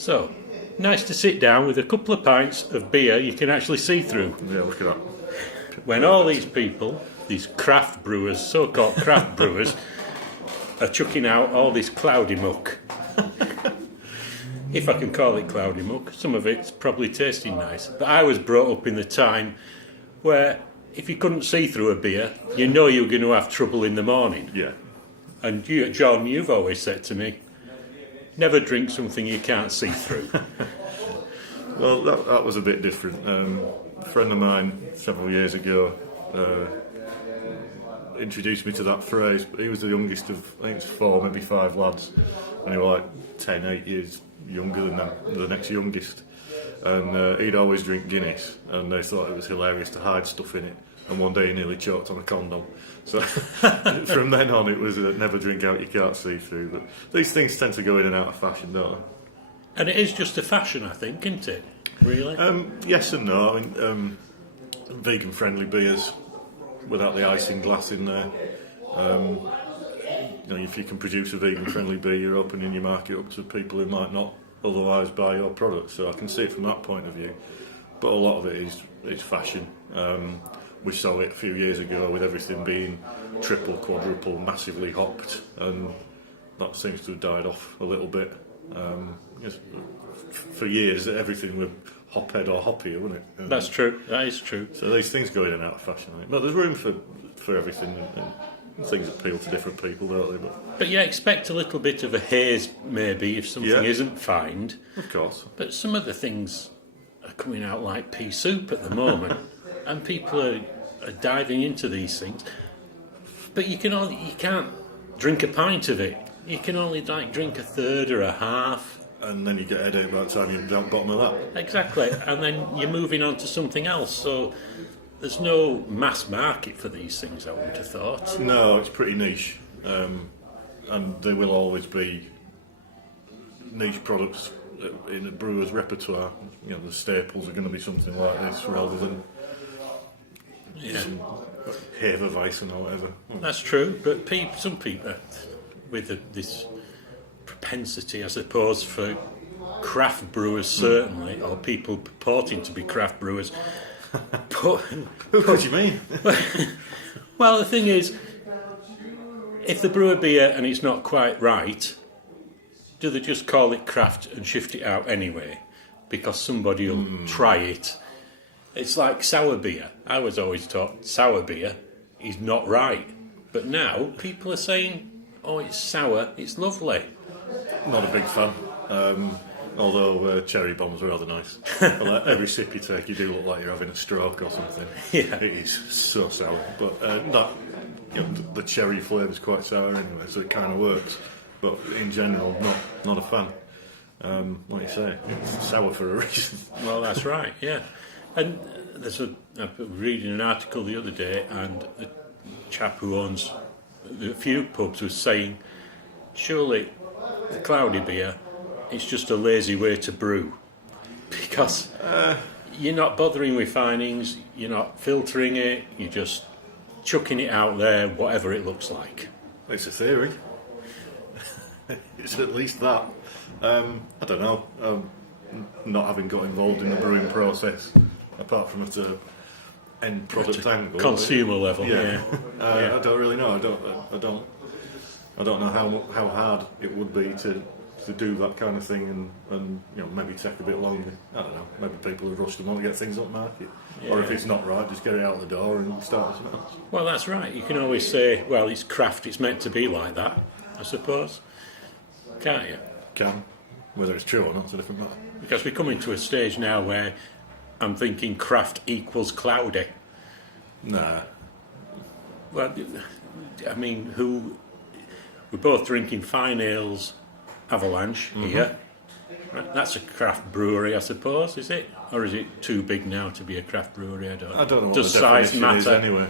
So, nice to sit down with a couple of pints of beer you can actually see through. Yeah, look at that. When all these people, these craft brewers, so-called craft brewers, are chucking out all this cloudy muck. If I can call it cloudy muck, some of it's probably tasting nice. But I was brought up in the time where if you couldn't see through a beer, you know you were going to have trouble in the morning. Yeah. And you, John, you've always said to me, never drink something you can't see through. Well, that was a bit different. A friend of mine several years ago introduced me to that phrase. He was the youngest of, I think it's 4, maybe 5 lads, and he was like 10, 8 years younger than the next youngest. And he'd always drink Guinness, and they thought it was hilarious to hide stuff in it. And one day he nearly choked on a condom. So from then on, it was never drink out you can't see through. But these things tend to go in and out of fashion, don't they? And it is just a fashion, I think, isn't it? Really? Yes and no. I mean, vegan-friendly beers without the icing glass in there. If you can produce a vegan-friendly beer, you're opening your market up to people who might not otherwise buy your product. So I can see it from that point of view. But a lot of it is fashion. We saw it a few years ago with everything being triple, quadruple, massively hopped, and that seems to have died off a little bit. For years, everything was hophead or hoppier, wasn't it? That's true. That is true. So these things go in and out of fashion. But there's room for everything, and things appeal to different people, don't they? But you expect a little bit of a haze, maybe, if something isn't fined. Of course. But some of the things are coming out like pea soup at the moment, and people are diving into these things. But you can't drink a pint of it. You can only drink a third or a half. And then you get a headache by the time you're down the bottom of that. Exactly, and then you're moving on to something else. So there's no mass market for these things, I wouldn't have thought. No, it's pretty niche, and there will always be niche products in a brewer's repertoire. The staples are going to be something like this rather than some Hefeweizen or whatever. That's true, but some people with this propensity, I suppose, for craft brewers, certainly, or people purporting to be craft brewers. What do you mean? Well, the thing is, if they brew a beer and it's not quite right, do they just call it craft and shift it out anyway? Because somebody will try it. It's like sour beer. I was always taught sour beer is not right. But now people are saying, oh, it's sour, it's lovely. Not a big fan. Although cherry bombs are rather nice. Like every sip you take, you do look like you're having a stroke or something. Yeah. It is so sour. But the cherry flavour is quite sour anyway, so it kind of works. But in general, not a fan. Like you say, it's sour for a reason. Well, that's right, yeah. And I was reading an article the other day, and the chap who owns a few pubs was saying, surely the cloudy beer, it's just a lazy way to brew, because you're not bothering with finings, you're not filtering it, you're just chucking it out there, whatever it looks like. It's a theory. It's at least that. I don't know. Not having got involved in the brewing process, apart from at an end product angle, consumer level. Yeah. I don't really know. I don't know how hard it would be to do that kind of thing, and maybe take a bit longer. I don't know. Maybe people have rushed and want to get things on the market, or if it's not right, just get it out the door and start something else. Well, that's right. You can always say, well, it's craft. It's meant to be like that, I suppose. Can't you? Can. Whether it's true or not, it's a different matter. Because we're coming to a stage now where I'm thinking craft equals cloudy. Nah. Well, I mean, we're both drinking fine ales, Avalanche here. Right, that's a craft brewery, I suppose, is it? Or is it too big now to be a craft brewery? I don't know what Does the size definition matter? is anyway.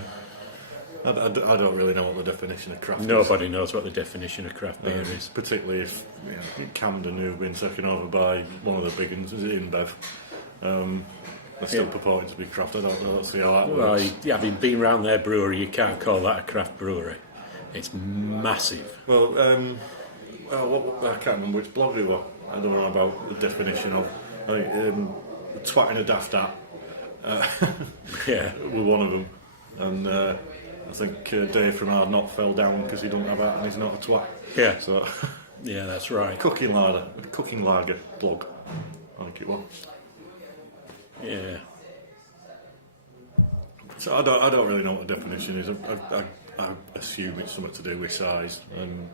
I don't really know what the definition of craft is. Nobody knows what the definition of craft beer is. Particularly if Camden, who've been taken over by one of the big ones, is it InBev? They're still purporting to be craft. I don't see how that works. Well, having been round their brewery, you can't call that a craft brewery. It's massive. Well, I can't remember which blog it was. I don't know about the definition of. I think twatting a daft at Yeah. were one of them, and I think Dave from Hard Knock fell down because he don't have that and he's not a twat. Yeah. So Yeah, that's right. cooking lager blog, I think it was. Yeah. So I don't really know what the definition is. I assume it's something to do with size. And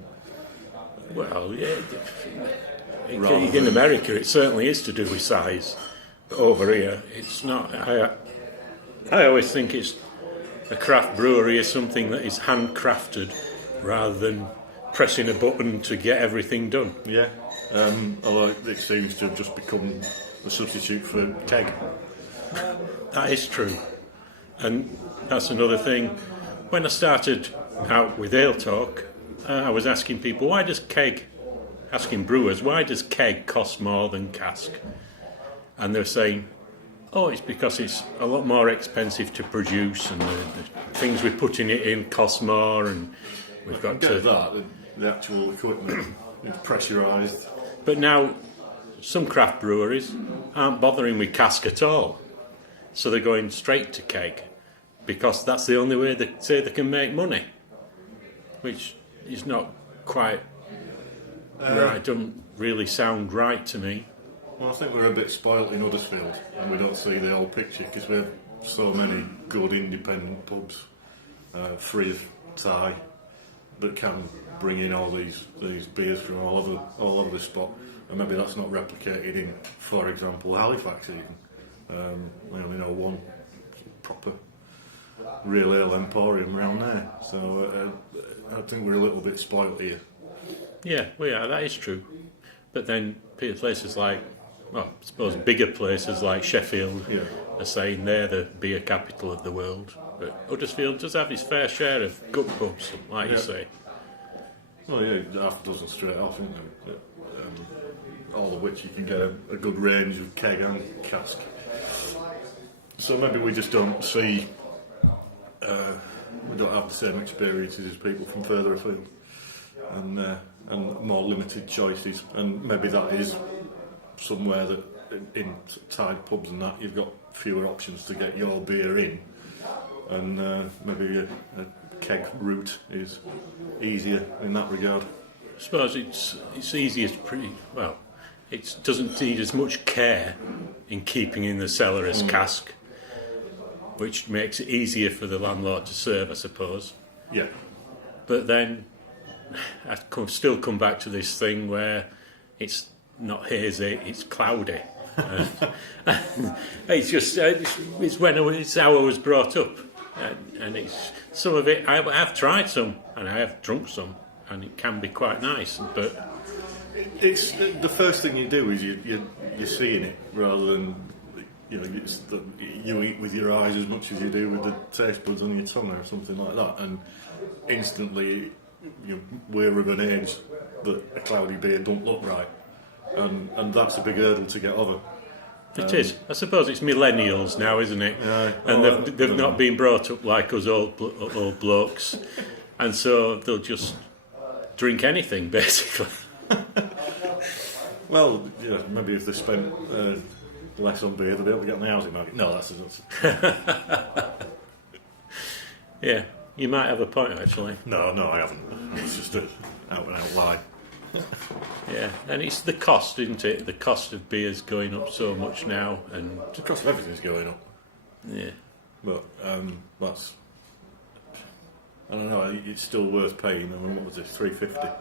Well, yeah. In America, it certainly is to do with size. But over here, it's not. I always think it's a craft brewery is something that is handcrafted rather than pressing a button to get everything done. yeah, although it seems to have just become a substitute for keg. That is true. And that's another thing. When I started out with aletalk, I was asking people, asking brewers, why does keg cost more than cask? And they're saying, oh, it's because it's a lot more expensive to produce and the things we're putting it in cost more and we've got to... The actual equipment is pressurised. But now, some craft breweries aren't bothering with cask at all. So they're going straight to keg because that's the only way they say they can make money, which is not quite right. Doesn't really sound right to me. Well, I think we're a bit spoilt in Huddersfield and we don't see the whole picture because we have so many good independent pubs, free of tie, that can bring in all these beers from all over the spot, and maybe that's not replicated in, for example, Halifax even. We only know one proper real ale emporium around there, so I think we're a little bit spoilt here. Yeah, we are, that is true. But then places like, well, I suppose bigger places like Sheffield are saying they're the beer capital of the world. But Huddersfield does have its fair share of good pubs, like you say. Well, yeah, half a dozen straight off, isn't there? All of which you can get a good range of keg and cask. So maybe we just don't see, we don't have the same experiences as people from further afield, and more limited choices. And maybe that is somewhere that in tied pubs and that you've got fewer options to get your beer in, and maybe a keg route is easier in that regard. I suppose it's easier to it doesn't need as much care in keeping in the cellar as cask, which makes it easier for the landlord to serve, I suppose. Yeah. But then I still come back to this thing where it's not hazy, it's cloudy. It's how I was brought up, and it's some of it. I've tried some and I have drunk some, and it can be quite nice. But it's the first thing you do is you're seeing it rather than you eat with your eyes as much as you do with the taste buds on your tongue or something like that, and instantly we're of an age that a cloudy beer don't look right. And that's a big hurdle to get over. It is. I suppose it's millennials now, isn't it? And they've not been brought up like us old blokes, and so they'll just drink anything, basically. Well, maybe if they spent less on beer, they'll be able to get on the housing market. No, that's Yeah, you might have a point, actually. No, I haven't. It's just an out-and-out lie. Yeah, and it's the cost, isn't it? The cost of beer's going up so much now, and the cost of everything's going up. Yeah, but that's, I don't know. It's still worth paying. I mean, what was it? $3.50.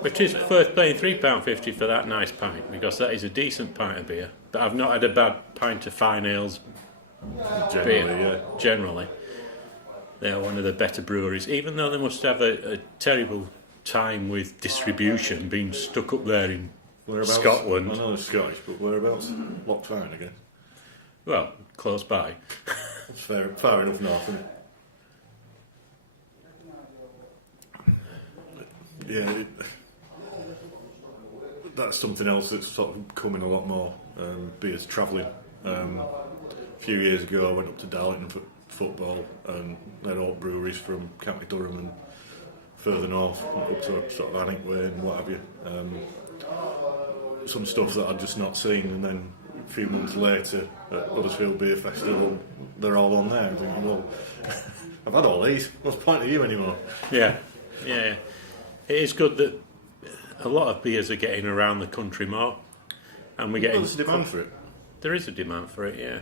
Which is worth paying £3.50 for that nice pint, because that is a decent pint of beer. But I've not had a bad pint of fine ales. Generally, they are one of the better breweries, even though they must have a terrible time with distribution, being stuck up there in Scotland. I know they're Scottish, but whereabouts? Lockdown again. Well, close by. That's far enough north, isn't it? Yeah, that's something else that's sort of coming a lot more. Beers travelling. A few years ago, I went up to Darlington for football, and they had all breweries from County Durham and further north, up to sort of Alnwick Way and what have you. some stuff that I'd just not seen, and then a few months later at Huddersfield Beer Festival, they're all on there. I'm thinking, well, I've had all these. What's the point of you anymore? Yeah. It is good that a lot of beers are getting around the country more, and we're getting. Well, there's a demand for it. There is a demand for it, yeah,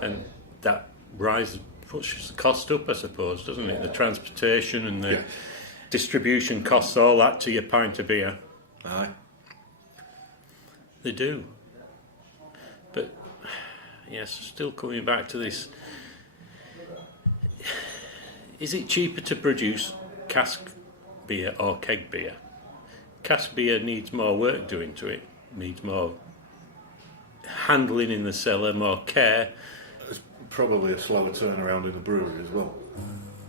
and that pushes the cost up, I suppose, doesn't it? The transportation and the distribution costs, all that to your pint of beer. Aye. They do. But, yes, still coming back to this. Is it cheaper to produce cask beer or keg beer? Cask beer needs more work doing to it, needs more handling in the cellar, more care. It's probably a slower turnaround in the brewery as well.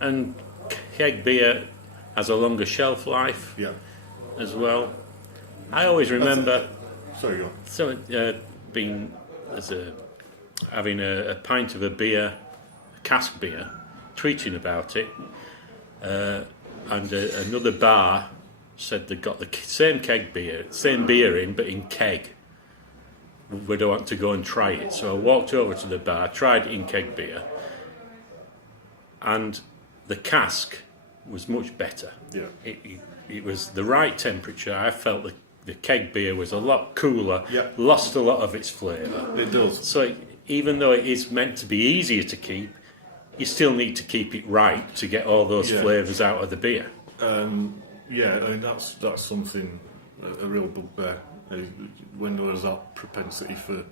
And keg beer has a longer shelf life as well. I always remember Sorry, go on. having a pint of a beer, a cask beer, tweeting about it, and another bar said they got the same keg beer, same beer in, but in keg. We don't want to go and try it. So I walked over to the bar, tried it in keg beer, and the cask was much better. Yeah. It was the right temperature. I felt the keg beer was a lot cooler, lost a lot of its flavour. It does. So even though it is meant to be easier to keep, you still need to keep it right to get all those flavours out of the beer. I mean that's something, a real bugbear. When there was that propensity for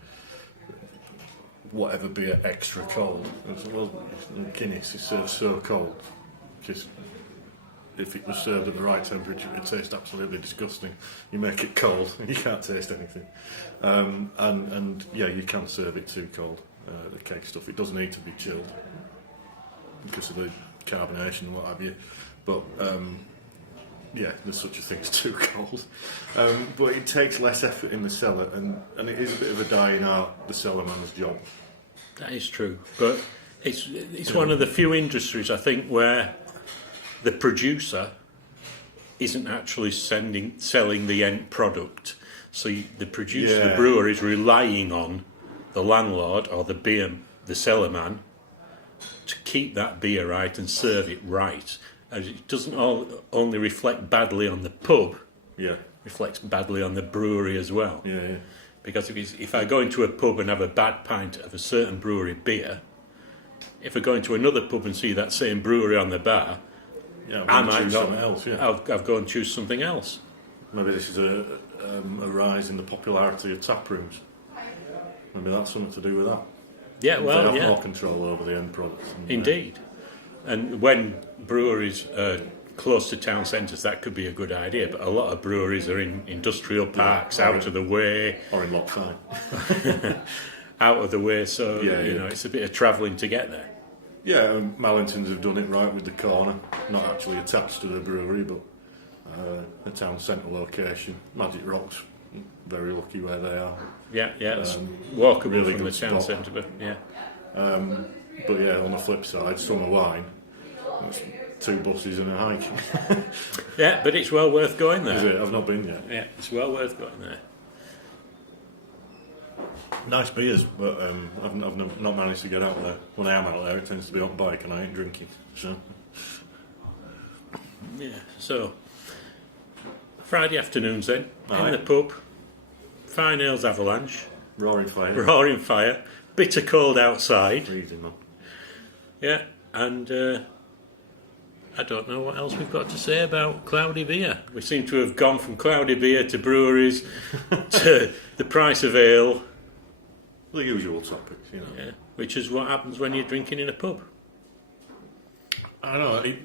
whatever beer extra cold, well, Guinness is served so cold, because if it was served at the right temperature, it would taste absolutely disgusting. You make it cold, and you can't taste anything. And you can serve it too cold. The keg stuff, it does need to be chilled because of the carbonation and what have you. But there's such a thing as too cold. But it takes less effort in the cellar, and it is a bit of a dying art, the cellarman's job. That is true, but it's one of the few industries, I think, where the producer isn't actually selling the end product. So the producer, the brewer, is relying on the landlord or the cellarman to keep that beer right and serve it right. And it doesn't only reflect badly on the pub, reflects badly on the brewery as well. Yeah. Because if I go into a pub and have a bad pint of a certain brewery beer, if I go into another pub and see that same brewery on the bar, I might not. Else, I'll go and choose something else. Maybe this is a rise in the popularity of tap rooms. Maybe that's something to do with that. Yeah, well, they have more control over the end product. Indeed. And when breweries are close to town centres, that could be a good idea. But a lot of breweries are in industrial parks, out of the way. Or in Lockside. Out of the way, so it's a bit of travelling to get there. Yeah, Mallingtons have done it right with the corner. Not actually attached to the brewery, but a town centre location. Magic Rock's very lucky where they are. Yeah, it's walkable really from the town spot. centre, but But on the flip side, summer wine, that's 2 buses and a hike. Yeah, but it's well worth going there. Is it? I've not been yet. Yeah, it's well worth going there. Nice beers, but I've not managed to get out there. When I am out there, it tends to be on bike and I ain't drinking. So. Yeah, so Friday afternoons then, in the pub, Fine Ales Avalanche, Roaring fire, bitter cold outside. Freezing, man. Yeah, and I don't know what else we've got to say about cloudy beer. We seem to have gone from cloudy beer to breweries to the price of ale. The usual topics, Yeah, which is what happens when you're drinking in a pub. I know, it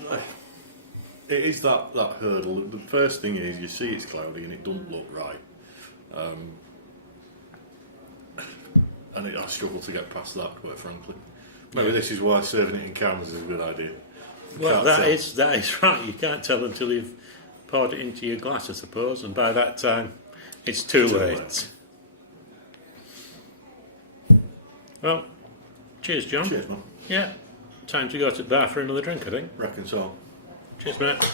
is that hurdle. The first thing is you see it's cloudy and it doesn't look right. And I struggle to get past that, quite frankly. Maybe this is why serving it in cans is a good idea. Well, that is right. You can't tell until you've poured it into your glass, I suppose, and by that time, it's too late. Well, cheers, John. Cheers, man. Yeah, time to go to the bar for another drink, I think. Reckon so. Cheers, mate.